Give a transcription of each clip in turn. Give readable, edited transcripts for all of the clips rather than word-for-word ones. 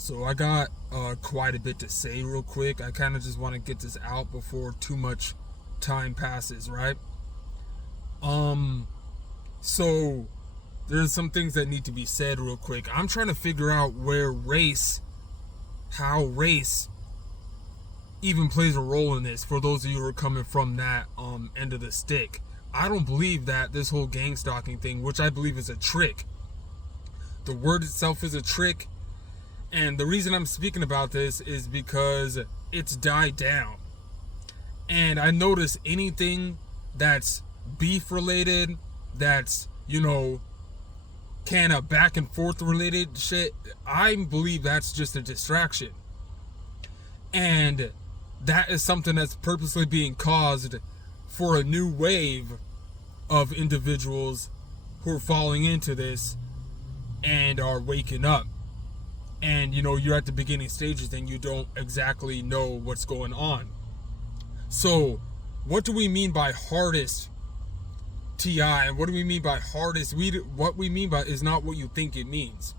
So I got quite a bit to say real quick. I kind of just want to get this out before too much time passes, right? Um, so there's some things that need to be said real quick. I'm trying to figure out how race even plays a role in this. For those of you who are coming from that end of the stick, I don't believe that this whole gang stalking thing, which I believe is a trick. The word itself is a trick. And the reason I'm speaking about this is because it's died down. And I notice anything that's beef related, that's, kind of back and forth related shit, I believe that's just a distraction. And that is something that's purposely being caused for a new wave of individuals who are falling into this and are waking up. And you're at the beginning stages and you don't exactly know what's going on. So what do we mean by hardest TI, and what do we mean by hardest? What we mean by is not what you think it means.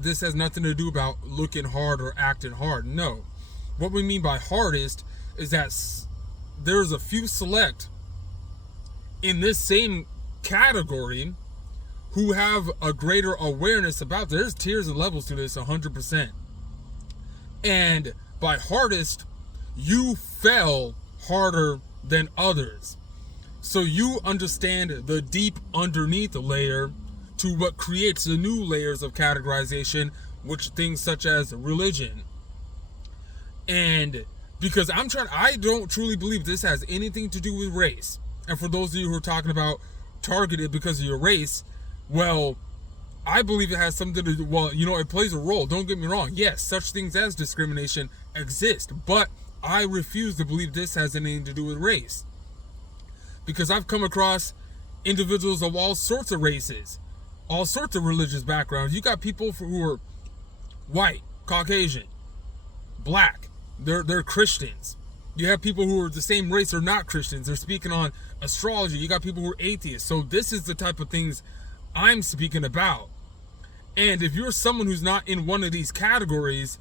This has nothing to do about looking hard or acting hard. No, what we mean by hardest is that there's a few select in this same category who have a greater awareness about this. There's tiers and levels to this 100%. And by hardest, you fell harder than others. So you understand the deep underneath layer to what creates the new layers of categorization, which things such as religion. And because I don't truly believe this has anything to do with race. And for those of you who are talking about targeted because of your race, well, I believe it has something to do, it plays a role. Don't get me wrong. Yes, such things as discrimination exist, but I refuse to believe this has anything to do with race. Because I've come across individuals of all sorts of races, all sorts of religious backgrounds. You got people who are white, Caucasian, black. They're Christians. You have people who are the same race or not Christians. They're speaking on astrology. You got people who are atheists. So this is the type of things I'm speaking about. And if you're someone who's not in one of these categories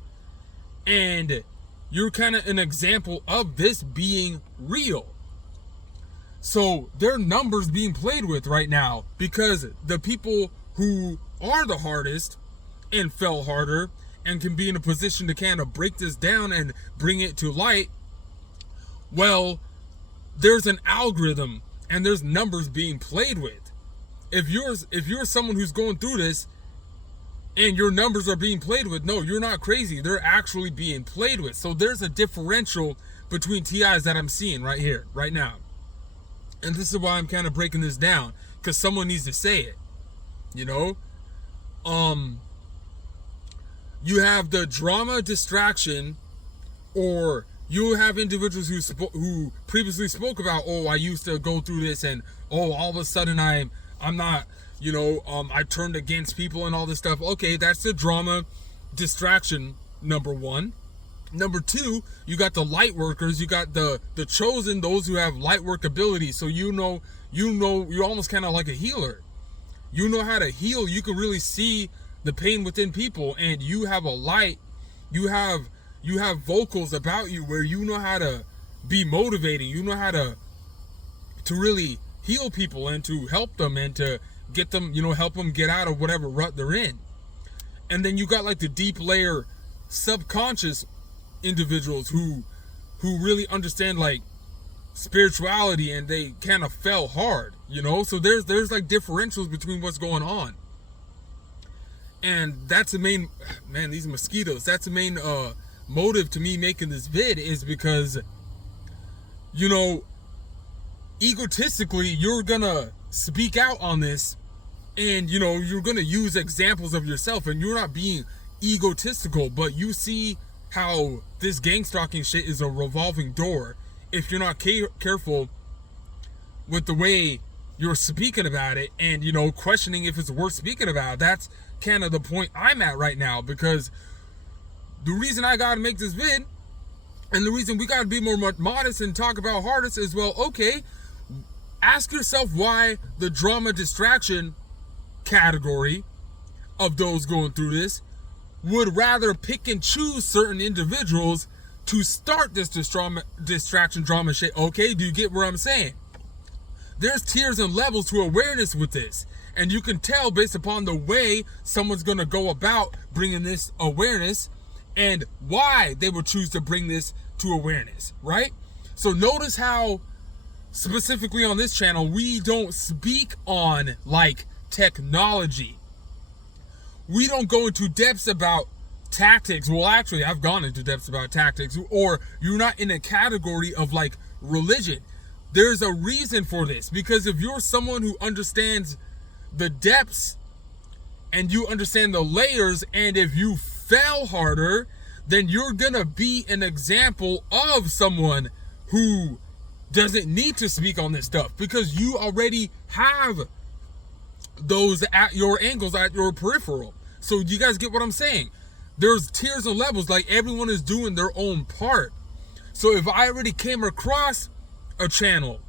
and you're kind of an example of this being real. So there are numbers being played with right now because the people who are the hardest and fell harder and can be in a position to kind of break this down and bring it to light, well, there's an algorithm and there's numbers being played with. If you're someone who's going through this and your numbers are being played with, no, you're not crazy. They're actually being played with. So there's a differential between TIs that I'm seeing right here, right now. And this is why I'm kind of breaking this down, because someone needs to say it. You have the drama distraction, or you have individuals who previously spoke about, I used to go through this, and all of a sudden I'm not, I turned against people and all this stuff. Okay, that's the drama distraction, number one. Number two, you got the light workers, you got the chosen, those who have light work ability. So you're almost kind of like a healer. You know how to heal. You can really see the pain within people, and you have a light. You have vocals about you where you know how to be motivating. You know how to really heal people and to help them and to get them, help them get out of whatever rut they're in. And then you got like the deep layer subconscious individuals who really understand like spirituality, and they kind of fell hard, so there's like differentials between what's going on. And that's the main, man, these mosquitoes, that's the main motive to me making this vid, is because egotistically you're gonna speak out on this, and you're gonna use examples of yourself, and you're not being egotistical, but you see how this gang stalking shit is a revolving door if you're not careful with the way you're speaking about it, and questioning if it's worth speaking about. That's kind of the point I'm at right now, because the reason I gotta make this vid, and the reason we gotta be more modest and talk about hardest is, well, okay, ask yourself why the drama distraction category of those going through this, would rather pick and choose certain individuals to start this distraction drama shit. Okay, do you get what I'm saying? There's tiers and levels to awareness with this. And you can tell based upon the way someone's going to go about bringing this awareness and why they would choose to bring this to awareness, right? So notice how specifically on this channel, we don't speak on like technology. We don't go into depths about tactics. Well, actually, I've gone into depths about tactics, or you're not in a category of like religion. There's a reason for this, because if you're someone who understands the depths and you understand the layers, and if you fail harder, then you're gonna be an example of someone who doesn't need to speak on this stuff, because you already have those at your angles, at your peripheral. So you guys get what I'm saying? There's tiers and levels, like everyone is doing their own part. So if I already came across a channel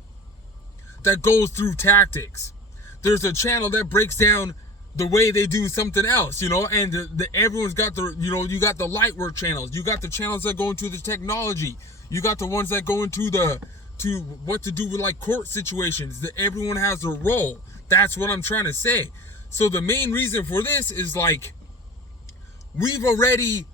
that goes through tactics, there's a channel that breaks down the way they do something else, you know, and everyone's got the, you know, you got the light work channels, you got the channels that go into the technology, you got the ones that go into to what to do with like court situations, that everyone has a role. That's what I'm trying to say. So the main reason for this is like, we've already,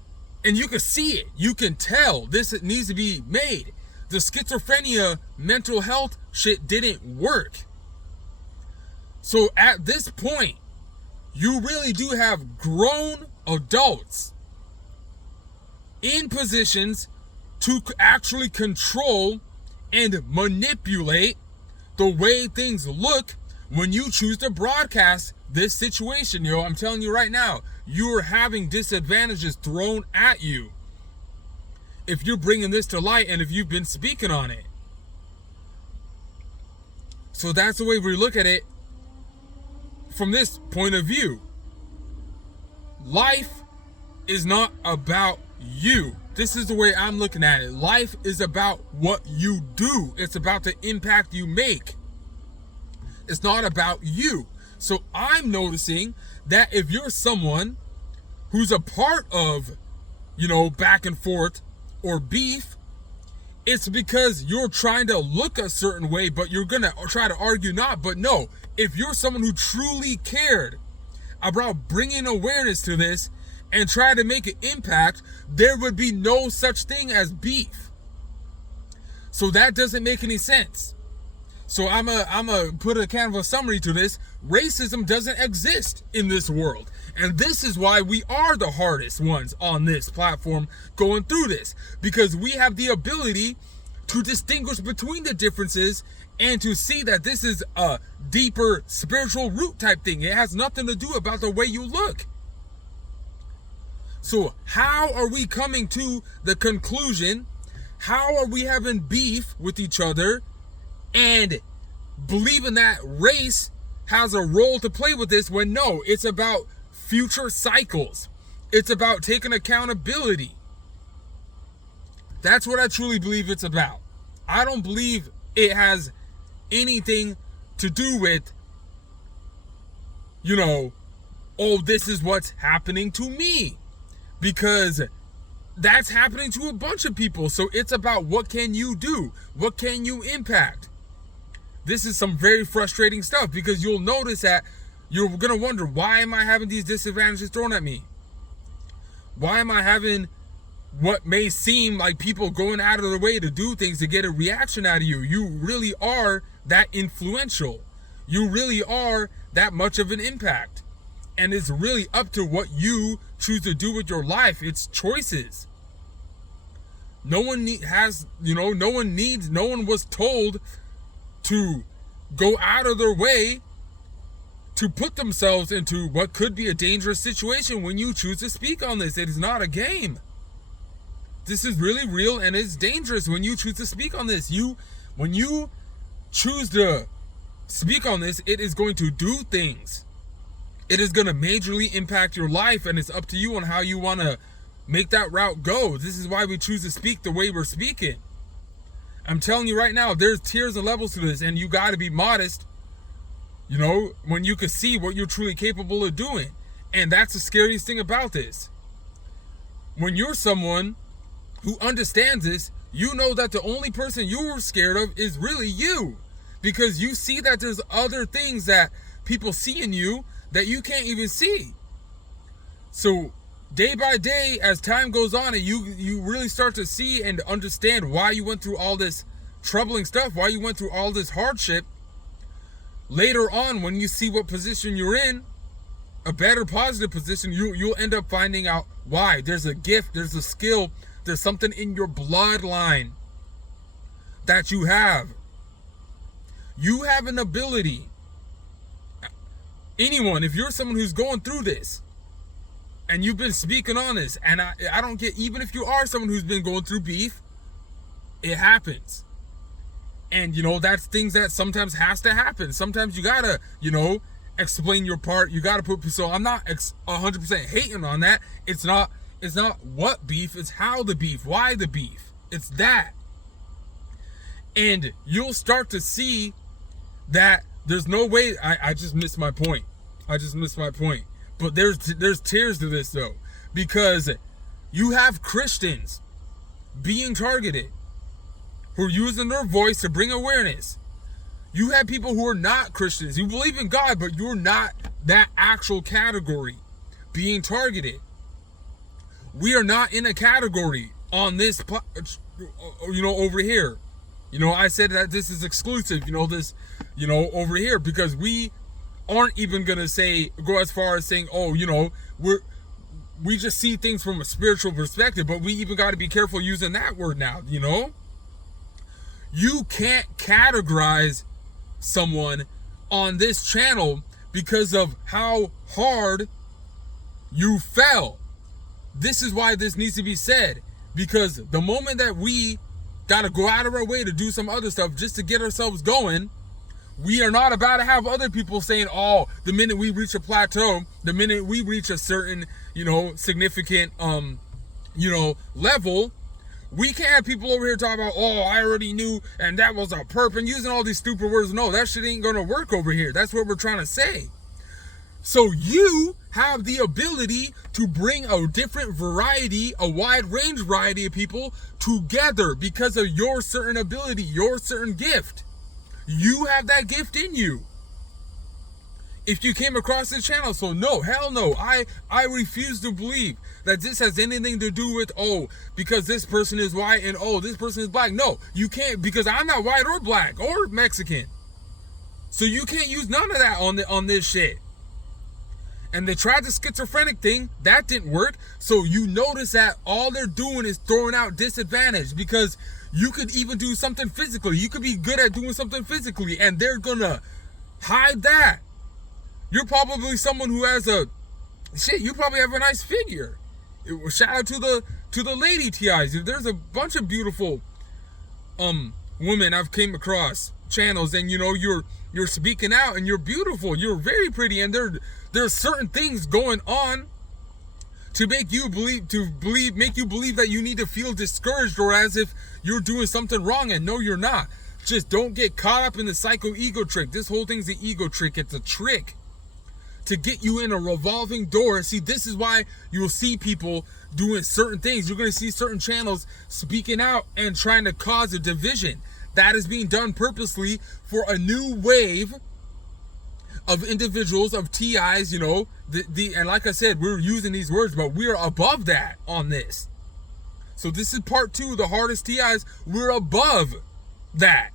and you can see it, you can tell this needs to be made. The schizophrenia mental health shit didn't work. So at this point, you really do have grown adults in positions to actually control and manipulate the way things look when you choose to broadcast this situation. You know, I'm telling you right now, you're having disadvantages thrown at you if you're bringing this to light and if you've been speaking on it. So that's the way we look at it from this point of view. Life is not about you. This is the way I'm looking at it. Life is about what you do. It's about the impact you make. It's not about you. So I'm noticing that if you're someone who's a part of, you know, back and forth or beef, it's because you're trying to look a certain way, but you're going to try to argue not. But no, if you're someone who truly cared about bringing awareness to this and try to make an impact, there would be no such thing as beef. So that doesn't make any sense. So I'm a put a kind of a summary to this. Racism doesn't exist in this world. And this is why we are the hardest ones on this platform going through this. Because we have the ability to distinguish between the differences and to see that this is a deeper spiritual root type thing. It has nothing to do about the way you look. So how are we coming to the conclusion? How are we having beef with each other and believing that race has a role to play with this, when no, it's about future cycles. It's about taking accountability. That's what I truly believe it's about. I don't believe it has anything to do with, you know, oh, this is what's happening to me. Because that's happening to a bunch of people. So it's about what can you do? What can you impact? This is some very frustrating stuff, because you'll notice that you're going to wonder, why am I having these disadvantages thrown at me? Why am I having what may seem like people going out of their way to do things to get a reaction out of you? You really are that influential. You really are that much of an impact. And it's really up to what you choose to do with your life. It's choices. No one was told to go out of their way to put themselves into what could be a dangerous situation when you choose to speak on this. It is not a game. This is really real, and it's dangerous when you choose to speak on this. When you choose to speak on this, it is going to do things. It is going to majorly impact your life, and it's up to you on how you want to make that route go. This is why we choose to speak the way we're speaking. I'm telling you right now, there's tiers and levels to this, and you got to be modest, you know, when you can see what you're truly capable of doing. And that's the scariest thing about this. when you're someone who understands this, you know that the only person you're scared of is really you. Because you see that there's other things that people see in you that you can't even see. So day by day, as time goes on and you really start to see and understand why you went through all this troubling stuff, why you went through all this hardship, later on when you see what position you're in, a better positive position, you'll end up finding out why. There's a gift, there's a skill, there's something in your bloodline that you have. You have an ability. Anyone, if you're someone who's going through this, and you've been speaking on this, and I don't get, even if you are someone who's been going through beef, it happens. And, that's things that sometimes has to happen. Sometimes you gotta, explain your part. You gotta so I'm not 100% hating on that. It's not what beef, it's how the beef, why the beef. It's that. And you'll start to see that there's no way, I just missed my point. But there's tears to this though, because you have Christians being targeted who are using their voice to bring awareness. You have people who are not Christians. You believe in God, but you're not that actual category being targeted. We are not in a category on this, over here. I said that this is exclusive, over here, because we aren't even gonna go as far as saying, we just see things from a spiritual perspective, but we even got to be careful using that word now. You can't categorize someone on this channel because of how hard you fell. This is why this needs to be said, because the moment that we got to go out of our way to do some other stuff just to get ourselves going, we are not about to have other people saying, the minute we reach a plateau, the minute we reach a certain, significant, level, we can't have people over here talking about, I already knew, and that was a perp, and using all these stupid words. No, that shit ain't gonna work over here. That's what we're trying to say. So you have the ability to bring a different variety, a wide range variety of people together because of your certain ability, your certain gift. You have that gift in you. If you came across this channel, so no, hell no, I refuse to believe that this has anything to do with, because this person is white and this person is black. No, you can't, because I'm not white or black or Mexican. So you can't use none of that on this shit. And they tried the schizophrenic thing, that didn't work. So you notice that all they're doing is throwing out disadvantage, because you could even do something physically. You could be good at doing something physically, and they're gonna hide that. You're probably someone who has you probably have a nice figure. Shout out to the lady TIs. There's a bunch of beautiful women I've came across channels, and you're speaking out and you're beautiful. You're very pretty, and there's certain things going on to make you believe that you need to feel discouraged or as if you're doing something wrong, and no, you're not. Just don't get caught up in the psycho-ego trick. This whole thing's an ego trick. It's a trick to get you in a revolving door. See, this is why you'll see people doing certain things. You're going to see certain channels speaking out and trying to cause a division. That is being done purposely for a new wave of individuals, of TIs, and like I said, we're using these words, but we're above that on this. So this is part 2, the hardest TIs. We're above that.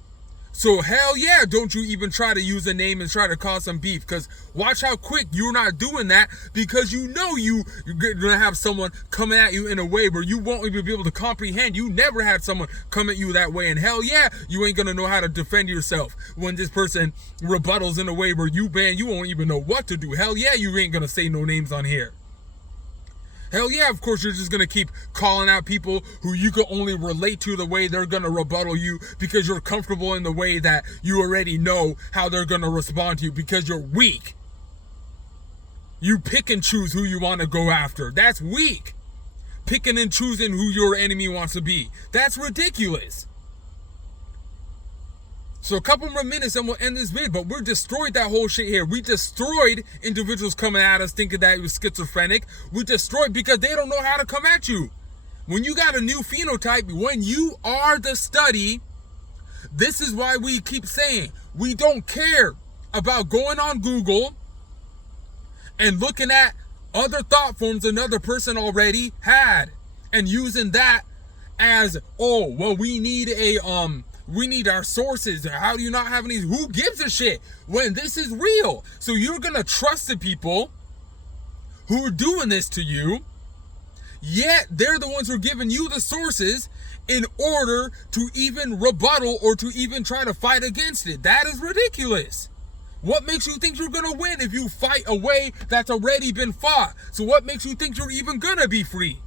So hell yeah, don't you even try to use a name and try to cause some beef, because watch how quick you're not doing that, because you're gonna have someone coming at you in a way where you won't even be able to comprehend. You never had someone come at you that way, and hell yeah, you ain't gonna know how to defend yourself when this person rebuttals in a way where you won't even know what to do. Hell yeah, you ain't gonna say no names on here. Hell yeah, of course you're just going to keep calling out people who you can only relate to the way they're going to rebuttal you, because you're comfortable in the way that you already know how they're going to respond to you, because you're weak. You pick and choose who you want to go after. That's weak. Picking and choosing who your enemy wants to be. That's ridiculous. So a couple more minutes and we'll end this video. But we're destroyed that whole shit here. We destroyed individuals coming at us thinking that it was schizophrenic. We destroyed because they don't know how to come at you. When you got a new phenotype, when you are the study, this is why we keep saying we don't care about going on Google and looking at other thought forms another person already had and using that as, oh, well, we need our sources. How do you not have any? Who gives a shit when this is real? So you're going to trust the people who are doing this to you, yet they're the ones who are giving you the sources in order to even rebuttal or to even try to fight against it. That is ridiculous. What makes you think you're going to win if you fight a way that's already been fought? So what makes you think you're even going to be free?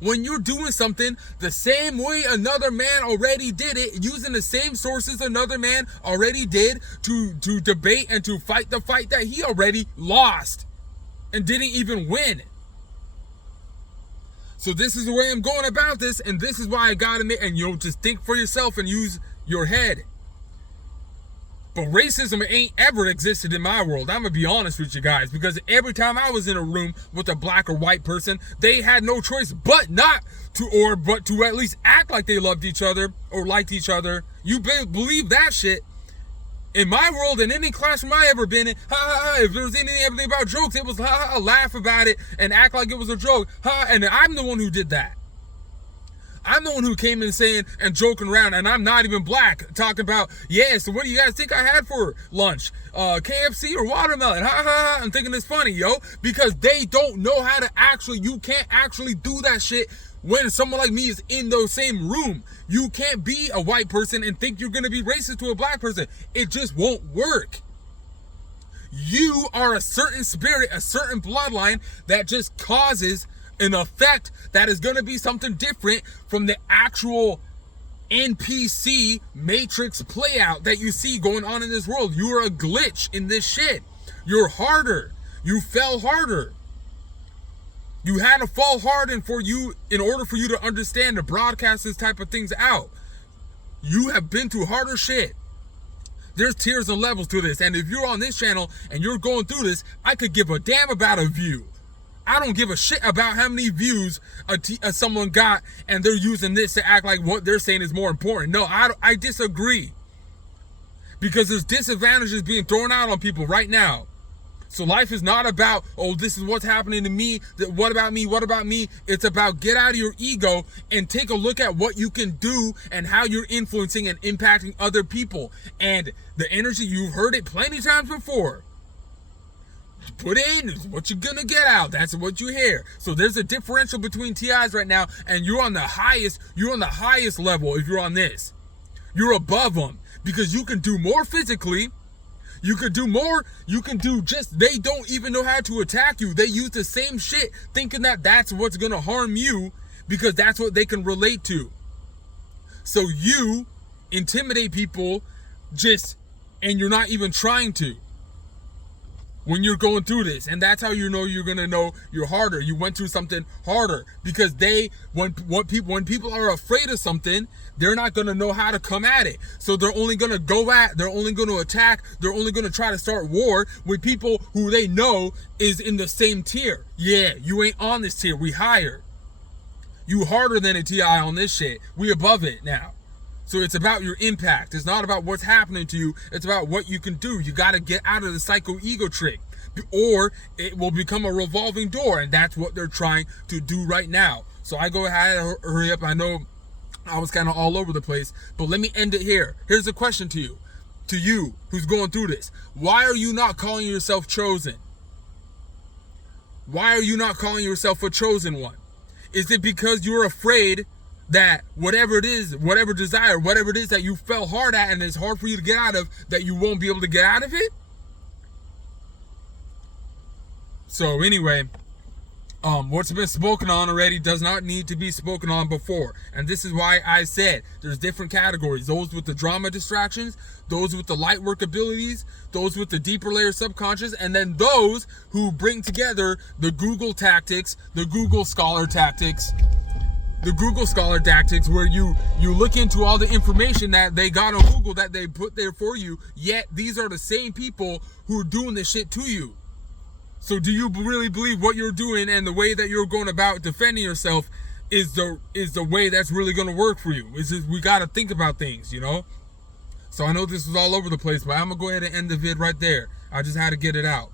When you're doing something the same way another man already did it, using the same sources another man already did to debate and to fight the fight that he already lost and didn't even win. So this is the way I'm going about this, and this is why I got in it, and just think for yourself and use your head. But racism ain't ever existed in my world. I'm going to be honest with you guys. Because every time I was in a room with a black or white person, they had no choice but to at least act like they loved each other or liked each other. You believe that shit. In my world, in any classroom I ever been in, if there was anything about jokes, it was laugh about it and act like it was a joke. And I'm the one who did that. I'm the one who came in saying and joking around, and I'm not even black, talking about, yeah, so what do you guys think I had for lunch? KFC or watermelon? I'm thinking it's funny, yo, because they don't know how to you can't actually do that shit when someone like me is in the same room. You can't be a white person and think you're going to be racist to a black person. It just won't work. You are a certain spirit, a certain bloodline that just causes an effect that is going to be something different from the actual NPC matrix play out that you see going on in this world. You're a glitch in this shit. You're harder. You fell harder. You had to fall hard in order for you to understand to broadcast this type of things out. You have been through harder shit. There's tiers and levels to this. And if you're on this channel and you're going through this, I could give a damn about a view. I don't give a shit about how many views someone got and they're using this to act like what they're saying is more important. No, I disagree. Because there's disadvantages being thrown out on people right now. So life is not about, oh, this is what's happening to me. What about me? What about me? It's about get out of your ego and take a look at what you can do and how you're influencing and impacting other people. And the energy, you've heard it plenty times before. Put in what you're gonna get out. That's what you hear. So there's a differential between TIs right now, and you're on the highest level. If you're on this, you're above them because you can do more physically. You could do more. You can do they don't even know how to attack you. They use the same shit thinking that that's what's gonna harm you because that's what they can relate to. So you intimidate people and you're not even trying to. When you're going through this, and that's how you know you're gonna know you're harder. You went through something harder because when people are afraid of something, they're not gonna know how to come at it. So they're only gonna they're only gonna attack, they're only gonna try to start war with people who they know is in the same tier. Yeah, you ain't on this tier, we higher. You harder than a TI on this shit. We above it now. So it's about your impact. It's not about what's happening to you. It's about what you can do. You got to get out of the psycho-ego trick, or it will become a revolving door, and that's what they're trying to do right now. So I go ahead and hurry up. I know I was kind of all over the place, but let me end it here. Here's a question to you who's going through this. Why are you not calling yourself chosen? Why are you not calling yourself a chosen one? Is it because you're afraid that whatever it is, whatever desire, whatever it is that you fell hard at and it's hard for you to get out of, that you won't be able to get out of it? So anyway, what's been spoken on already does not need to be spoken on before. And this is why I said there's different categories. Those with the drama distractions, those with the light work abilities, those with the deeper layer subconscious, and then those who bring together the Google tactics, the Google scholar tactics, the Google Scholar tactics, where you look into all the information that they got on Google that they put there for you, yet these are the same people who are doing this shit to you. So do you really believe what you're doing and the way that you're going about defending yourself is the way that's really going to work for you? It's just, we got to think about things, you know? So I know this was all over the place, but I'm going to go ahead and end the vid right there. I just had to get it out.